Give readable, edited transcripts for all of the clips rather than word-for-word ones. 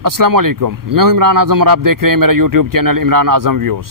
अस्सलाम वालेकुम, मैं हूं इमरान आज़म और आप देख रहे हैं मेरा यूट्यूब चैनल इमरान आज़म व्यूज़।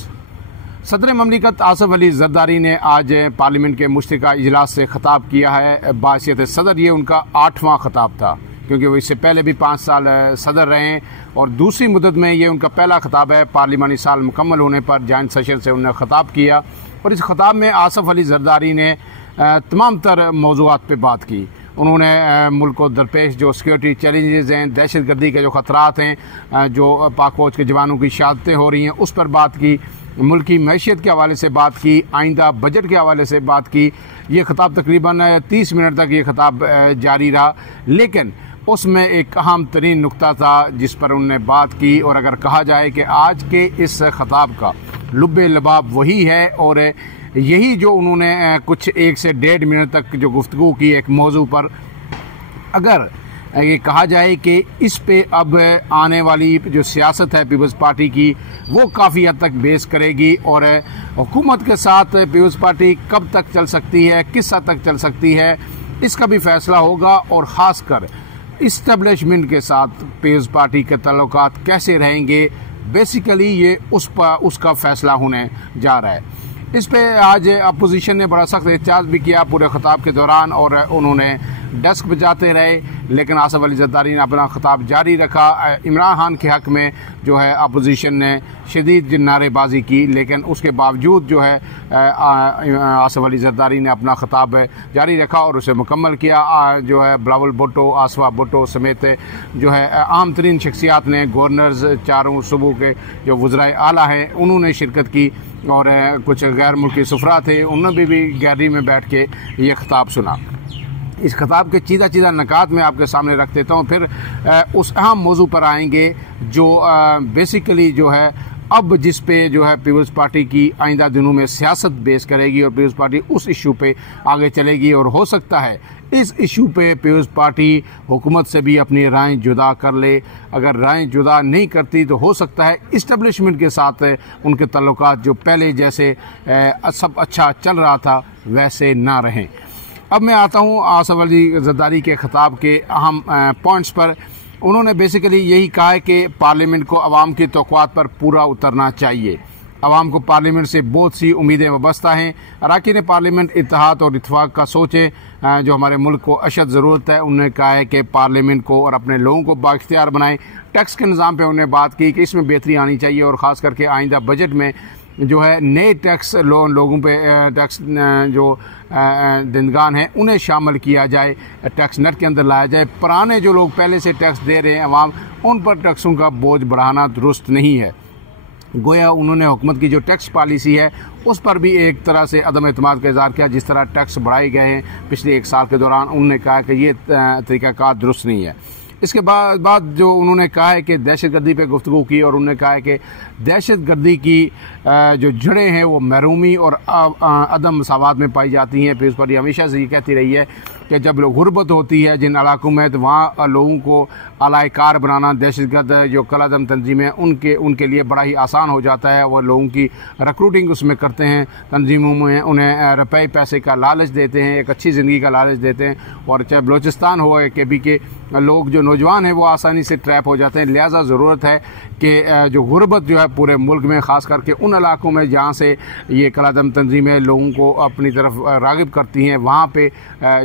सदर ममलिकत आसिफ अली ज़रदारी ने आज पार्लियामेंट के मुश्तरका इजलास से ख़िताब किया है। बासियत सदर ये उनका 8वां ख़िताब था, क्योंकि वो इससे पहले भी 5 साल सदर रहे और दूसरी मुद्दत में ये उनका पहला ख़िताब है। पार्लिमानी साल मुकम्मल होने पर जॉइंट सेशन से उन्होंने ख़िताब किया और इस ख़िताब में आसिफ अली ज़रदारी ने तमाम तर मौज़ूआत पर बात की। उन्होंने मुल्क को दरपेश जो सिक्योरिटी चैलेंजेस हैं, दहशत गर्दी के जो ख़तरात हैं, जो पाक फौज के जवानों की शहादतें हो रही हैं, उस पर बात की। मुल्क की मैशियत के हवाले से बात की, आइंदा बजट के हवाले से बात की। ये ख़िताब तकरीबन 30 मिनट तक ये ख़िताब जारी रहा, लेकिन उसमें एक अहम तरीन नुक्ता था जिस पर उन्होंने बात की। और अगर कहा जाए कि आज के इस ख़िताब का लुब्बे लबाब वही है और यही जो उन्होंने कुछ 1 से 1.5 मिनट तक जो गुफ्तगू की एक मौजू पर, अगर ये कहा जाए कि इस पे अब आने वाली जो सियासत है पीपल्स पार्टी की, वो काफ़ी हद तक बेस करेगी और हुकूमत के साथ पीपल्स पार्टी कब तक चल सकती है, किस हद तक चल सकती है, इसका भी फैसला होगा। और ख़ासकर इस्टेब्लिशमेंट के साथ पीपल्स पार्टी के ताल्लुकात कैसे रहेंगे, बेसिकली ये उसका फैसला होने जा रहा है। इस पे आज अपोजिशन ने बड़ा सख्त एहतजाज भी किया पूरे ख़िताब के दौरान और उन्होंने डेस्क बजाते रहे, लेकिन आसिफ अली ज़रदारी ने अपना ख़िताब जारी रखा। इमरान खान के हक़ में जो है अपोजिशन ने शदीद नारेबाजी की, लेकिन उसके बावजूद जो है आसिफ अली ज़रदारी ने अपना ख़िताब जारी रखा और उसे मुकम्मल किया। जो है बिलावल भुट्टो, आसफा भुट्टो समेत जो है अहम तरीन शख्सियात ने, गवर्नर्स, चारों सूबों के जो वज़राए आला हैं, उन्होंने शिरकत की और कुछ गैर मुल्की सफ़रा थे, उन्होंने भी गैलरी में बैठ के ये ख़िताब सुना। इस ख़िताब के चीदा नकात मैं आपके सामने रख देता हूँ, फिर उस अहम मौजू पर आएंगे जो बेसिकली जो है अब जिस पे जो है पीपल्स पार्टी की आइंदा दिनों में सियासत बेस करेगी और पीपल्स पार्टी उस इशू पे आगे चलेगी। और हो सकता है इस इशू पे पीपल्स पार्टी हुकूमत से भी अपनी राय जुदा कर ले। अगर राय जुदा नहीं करती तो हो सकता है इस्टेब्लिशमेंट के साथ उनके ताल्लुकात जो पहले जैसे सब अच्छा चल रहा था वैसे ना रहें। अब मैं आता हूँ आसिफ अली ज़रदारी के ख़िताब के अहम पॉइंट्स पर। उन्होंने बेसिकली यही कहा है कि पार्लियामेंट को अवाम की तौक़ुआत पर पूरा उतरना चाहिए। अवाम को पार्लियामेंट से बहुत सी उम्मीदें वाबस्ता हैं। अरकान पार्लियामेंट इत्तेहाद और इत्तफ़ाक़ का सोचें, जो हमारे मुल्क को अशद ज़रूरत है। उन्होंने कहा है कि पार्लियामेंट को और अपने लोगों को बाइख्तियार बनाएं। टैक्स के निज़ाम पर उन्होंने बात की कि इसमें बेहतरी आनी चाहिए और ख़ास करके आइंदा बजट में जो है नए टैक्स लोगों पे टैक्स जो दंदगान हैं उन्हें शामिल किया जाए, टैक्स नेट के अंदर लाया जाए। पुराने जो लोग पहले से टैक्स दे रहे हैं अवाम, उन पर टैक्सों का बोझ बढ़ाना दुरुस्त नहीं है। गोया उन्होंने हुकूमत की जो टैक्स पॉलिसी है उस पर भी एक तरह से अदम एतमाद का इज़हार किया। जिस तरह टैक्स बढ़ाए गए हैं पिछले 1 साल के दौरान, उन्होंने कहा कि ये तरीक़ाकार दुरुस्त नहीं है। इसके बाद जो उन्होंने कहा है कि दहशत गर्दी पर गुफ्तगू की और उन्होंने कहा है कि दहशत गर्दी की जो जड़ें हैं वो महरूमी और अदम मसावत में पाई जाती हैं। पीपल्स पार्टी हमेशा से ये कहती रही है कि जब गुर्बत होती है जिन इलाकों में, तो वहाँ लोगों को अलायकार बनाना, दहशतगर्द जो कलादम तंजीमें हैं उनके लिए बड़ा ही आसान हो जाता है। वो लोगों की रिक्रूटिंग उसमें करते हैं, तंजीमों में उन्हें रुपये पैसे का लालच देते हैं, एक अच्छी ज़िंदगी का लालच देते हैं। और चाहे बलूचिस्तान हो या KB के लोग जो नौजवान हैं वो आसानी से ट्रैप हो जाते हैं। लिहाजा ज़रूरत है कि जो गुर्बत जो है पूरे मुल्क में, ख़ास करके उन इलाकों में जहाँ से ये कलादम तंजीमें लोगों को अपनी तरफ राग़िब करती हैं, वहाँ पे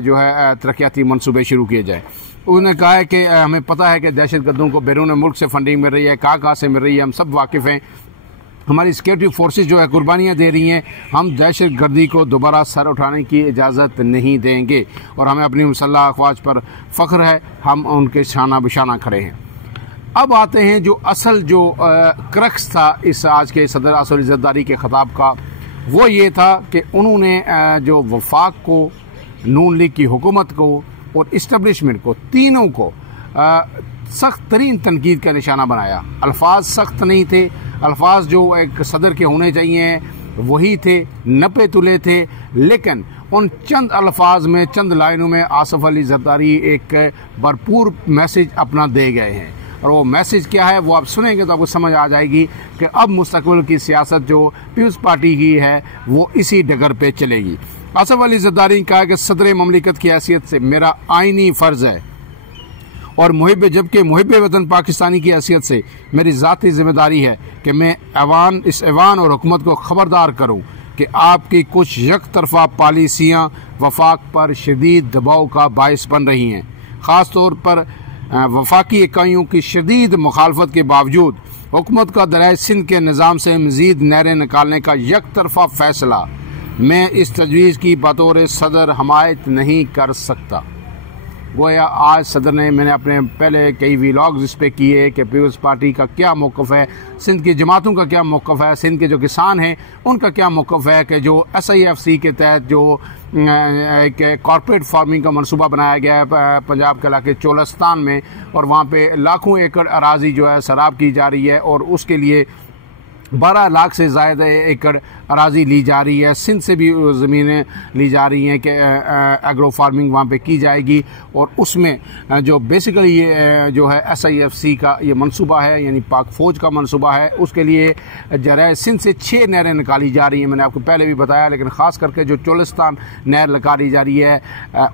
जो है तरक्याती मनसूबे शुरू किए जाए। उन्होंने कहा है कि हमें पता है कि दहशत गर्दों को बैरून मुल्क से फंडिंग मिल रही है, कहाँ से मिल रही है, हम सब वाकिफ़ हैं। हमारी सिक्योरिटी फोर्सेस जो है कुर्बानियाँ दे रही हैं। हम दहशत गर्दी को दोबारा सर उठाने की इजाज़त नहीं देंगे और हमें अपनी मुसल्लह अफ़वाज पर फ़ख्र है, हम उनके शाना बिशाना खड़े हैं। अब आते हैं जो असल जो क्रक्स था इस आज के सदर आसिफ अली ज़रदारी के ख़िताब का, वो ये था कि उन्होंने जो वफाक को, नून लीग की हुकूमत को और इस्टेब्लिशमेंट को, तीनों को सख्त तरीन तनकीद का निशाना बनाया। अल्फाज सख्त नहीं थे, अल्फाज जो एक सदर के होने चाहिए वही थे, नपे तुले थे, लेकिन उन चंद अल्फाज में, चंद लाइनों में आसिफ अली ज़रदारी एक भरपूर मैसेज अपना दे गए हैं। और वो मैसेज क्या है वो आप सुनेंगे तो आपको समझ आ जाएगी कि अब मुस्तकबिल की सियासत जो पीपल्स पार्टी की है वो इसी डगर पे चलेगी। आसिफ अली ज़रदारी ने कहा कि सदर ममलिकत की हैसियत से मेरा आइनी फ़र्ज़ है और मुहिब, जबकि मुहिब वतन पाकिस्तानी की हैसियत से मेरी ज़ाती जिम्मेदारी है कि मैं इस ऐवान और हुकूमत को खबरदार करूँ कि आपकी कुछ एक तरफा पॉलिसियाँ वफाक पर शदीद दबाव का बायस बन रही हैं। ख़ास तौर पर वफाकी इकाइयों की शदीद मुखालफत के बावजूद हुकूमत का दरियाए सिंध के निज़ाम से मज़ीद नहरें निकालने का एक तरफा फैसला मैं इस तजवीज़ की बतौर सदर हमायत नहीं कर सकता। गोया आज सदर ने, मैंने अपने पहले कई व्लॉग्स इस पे किए कि पीपल्स पार्टी का क्या मौक़िफ़ है, सिंध की जमातों का क्या मौक़िफ़ है, सिंध के जो किसान हैं उनका क्या मौक़िफ़ है कि जो SIFC के तहत जो एक कॉर्पोरेट फार्मिंग का मनसूबा बनाया गया है पंजाब के इलाके चोलस्तान में, और वहाँ पे लाखों एकड़ अराजी जो है सराब की जा रही है और उसके लिए 12 लाख से ज़्यादा एकड़ अराजी ली जा रही है। सिंध से भी ज़मीनें ली जा रही हैं कि एग्रो फार्मिंग वहाँ पे की जाएगी, और उसमें जो बेसिकली ये जो है SIFC का ये मनसूबा है, यानी पाक फ़ौज का मनसूबा है, उसके लिए जराए सिंध से 6 नहरें निकाली जा रही हैं। मैंने आपको पहले भी बताया, लेकिन ख़ास करके जो चोलिस्तान नहर निकाली जा रही है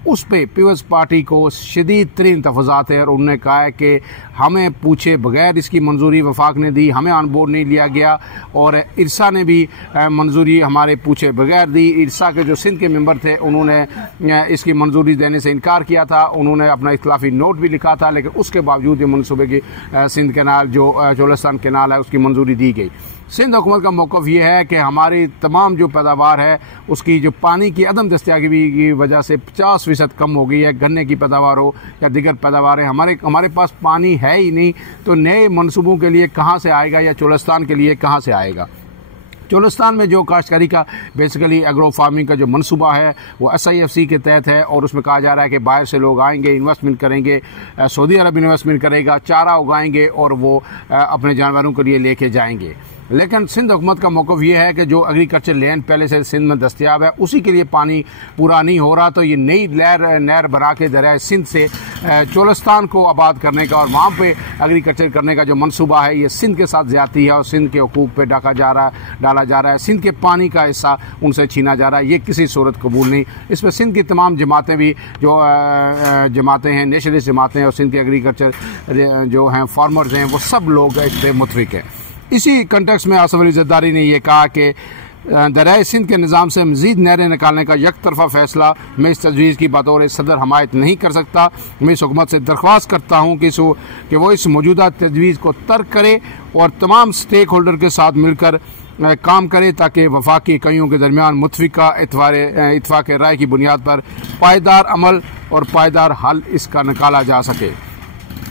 उस पर पीपल्स पार्टी को शदीद तरीन तफज़ात है, और उन्होंने कहा है कि हमें पूछे बगैर इसकी मंजूरी वफाक ने दी, हमें ऑन बोर्ड नहीं लिया गया, और इरसा ने भी मंजूरी हमारे पूछे बगैर दी। इरसा के जो सिंध के मेंबर थे उन्होंने इसकी मंजूरी देने से इनकार किया था, उन्होंने अपना इख्तलाफी नोट भी लिखा था, लेकिन उसके बावजूद ये मनसूबे की सिंध कैनाल जो चोलिस्तान कैनाल है उसकी मंजूरी दी गई। सिंध हुकूमत का मौक़िफ़ ये है कि हमारी तमाम जो पैदावार है उसकी जो पानी की अदम दस्तयाबी की वजह से 50% कम हो गई है, गन्ने की पैदावार हो या दीगर पैदावार है, हमारे पास पानी है ही नहीं, तो नए मनसूबों के लिए कहाँ से आएगा या चोलिस्तान के लिए कहाँ से आएगा। चोलिस्तान में जो काश्तकारी का बेसिकली एग्रो फार्मिंग का जो मनसूबा है वो SIFC के तहत है, और उसमें कहा जा रहा है कि बाहर से लोग आएंगे, इन्वेस्टमेंट करेंगे, सऊदी अरब इन्वेस्टमेंट करेगा, चारा उगाएंगे और वो अपने जानवरों के लिए लेके जाएंगे। लेकिन सिंध हुकूमत का मौक़िफ़ ये है कि जो एग्रीकल्चर लैंड पहले से सिंध में दस्तियाब है उसी के लिए पानी पूरा नहीं हो रहा, तो ये नई नहर बना के दरियाए सिंध से चोलिस्तान को आबाद करने का और वहाँ पे एग्रीकल्चर करने का जो मनसूबा है ये सिंध के साथ ज़्यादती है और सिंध के हुकूक पे डाला जा रहा है, सिंध के पानी का हिस्सा उनसे छीना जा रहा है। ये किसी सूरत कबूल नहीं। इस पर सिंध की तमाम जमातें भी जो जमातें हैं, नेशनलिस्ट जमातें और सिंध के एग्रीकल्चर जो हैं फार्मर्स हैं, वो सब लोग इस पर मुतफिक है। इसी कंटेक्स्ट में आसिफ अली जरदारी ने यह कहा कि दरियाए सिंध के निज़ाम से मज़ीद नहरें निकालने का एक तरफा फैसला मैं इस तजवीज़ की बतौर सदर हमायत नहीं कर सकता। मैं इस हुकूमत से दरख्वास्त करता हूँ कि वो इस मौजूदा तजवीज़ को तर्क करे और तमाम स्टेक होल्डर के साथ मिलकर काम करे ताकि वफाकी इकाइयों के दरमियान मुतफ़िका इत्तफ़ाक़ राय की बुनियाद पर पायदार अमल और पायदार हल इसका निकाला जा सके।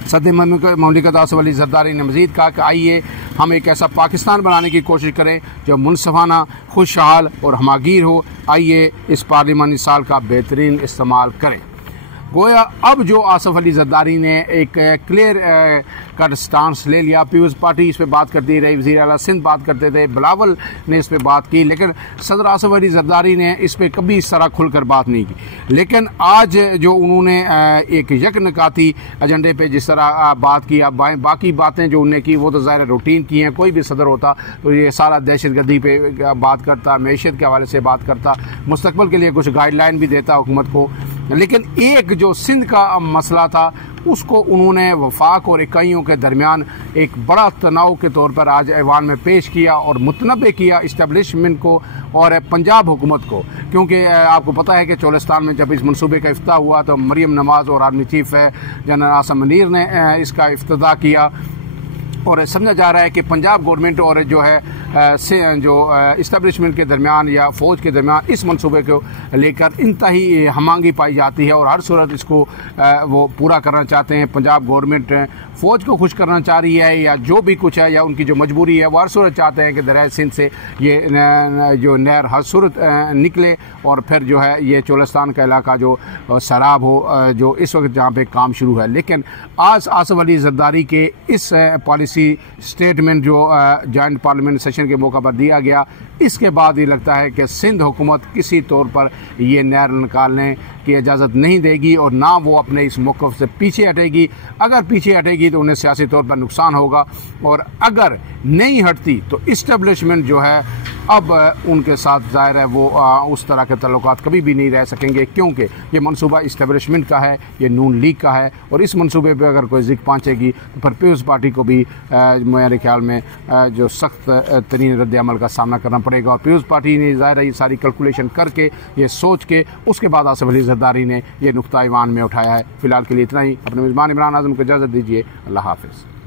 सदर ममलिकत आसिफ अली जरदारी ने मज़ीद कहा कि आइए हम एक ऐसा पाकिस्तान बनाने की कोशिश करें जो मुनसफाना, खुशहाल और हमागीर हो। आइए इस पार्लिमानी साल का बेहतरीन इस्तेमाल करें। गोया अब जो आसिफ अली जरदारी ने एक क्लियर कट स्टांस ले लिया, पीपल्स पार्टी इस पे बात करती रही, वज़ीर आला सिंध बात करते थे, बिलावल ने इस पे बात की, लेकिन सदर आसिफ अली जरदारी ने इस पे कभी इस तरह खुलकर बात नहीं की। लेकिन आज जो उन्होंने एक यकनकाती एजेंडे पे जिस तरह बात की, अब बाकी बातें जो उन्होंने की वो तो ज़ाहिर रूटीन की हैं। कोई भी सदर होता तो ये सारा दहशतगर्दी पे बात करता, मैशियत के हवाले से बात करता, मुस्तकबिल के लिए कुछ गाइडलाइन भी देता हुकूमत को। लेकिन एक जो सिंध का मसला था उसको उन्होंने वफाक और इकाइयों के दरमियान एक बड़ा तनाव के तौर पर आज ऐवान में पेश किया और मुतनबे किया इस्टेब्लिशमेंट को और पंजाब हुकूमत को। क्योंकि आपको पता है कि चोलिस्तान में जब इस मनसूबे का इफ्ताह हुआ तो मरियम नवाज़ और army chief general Asim Munir ने इसका इफ्तिताह किया, और समझा जा रहा है कि पंजाब गवर्नमेंट और जो है जो इस्टेब्लिशमेंट के दरमियान या फ़ौज के दरमियान इस मनसूबे को लेकर इंतही हमांगी पाई जाती है और हर सूरत इसको वो पूरा करना चाहते हैं। पंजाब गवर्नमेंट फ़ौज को खुश करना चाह रही है या जो भी कुछ है या उनकी जो मजबूरी है वो हर सूरत चाहते हैं कि दरियाए सिंध से ये जो नहर हर सूरत निकले और फिर जो है ये चोलिस्तान का इलाका जो सराब हो, जो इस वक्त जहाँ पे काम शुरू है। लेकिन आज आसिफ अली जरदारी के इस पॉलिसी स्टेटमेंट जो जॉइंट पार्लियामेंट सेशन के मौका पर दिया गया, इसके बाद ये लगता है कि सिंध हुकूमत किसी तौर पर ये नहर निकालने की इजाज़त नहीं देगी और ना वो अपने इस मौक़िफ़ से पीछे हटेगी। अगर पीछे हटेगी तो उन्हें सियासी तौर पर नुकसान होगा, और अगर नहीं हटती तो इस्टेब्लिशमेंट जो है अब उनके साथ ज़ाहिर है वो उस तरह के तल्लुकात कभी भी नहीं रह सकेंगे, क्योंकि ये मनसूबा इस्टेब्लिशमेंट का है, ये नून लीग का है, और इस मनसूबे पे अगर कोई ज़िक पहुँचेगी तो फिर पीपल्स पार्टी को भी मेरे ख्याल में जो सख्त तरीन रद्द-ए-अमल का सामना करना पड़ेगा। और पीपल्स पार्टी ने ज़ाहिर है ये सारी कैलकुलेशन करके, ये सोच के, उसके बाद आसिफ अली जरदारी ने ये नुक्ता ईमान में उठाया है। फ़िलहाल के लिए इतना ही। अपने मेज़बान इमरान आज़म को इजाज़त दीजिए। अल्लाह हाफ़िज़।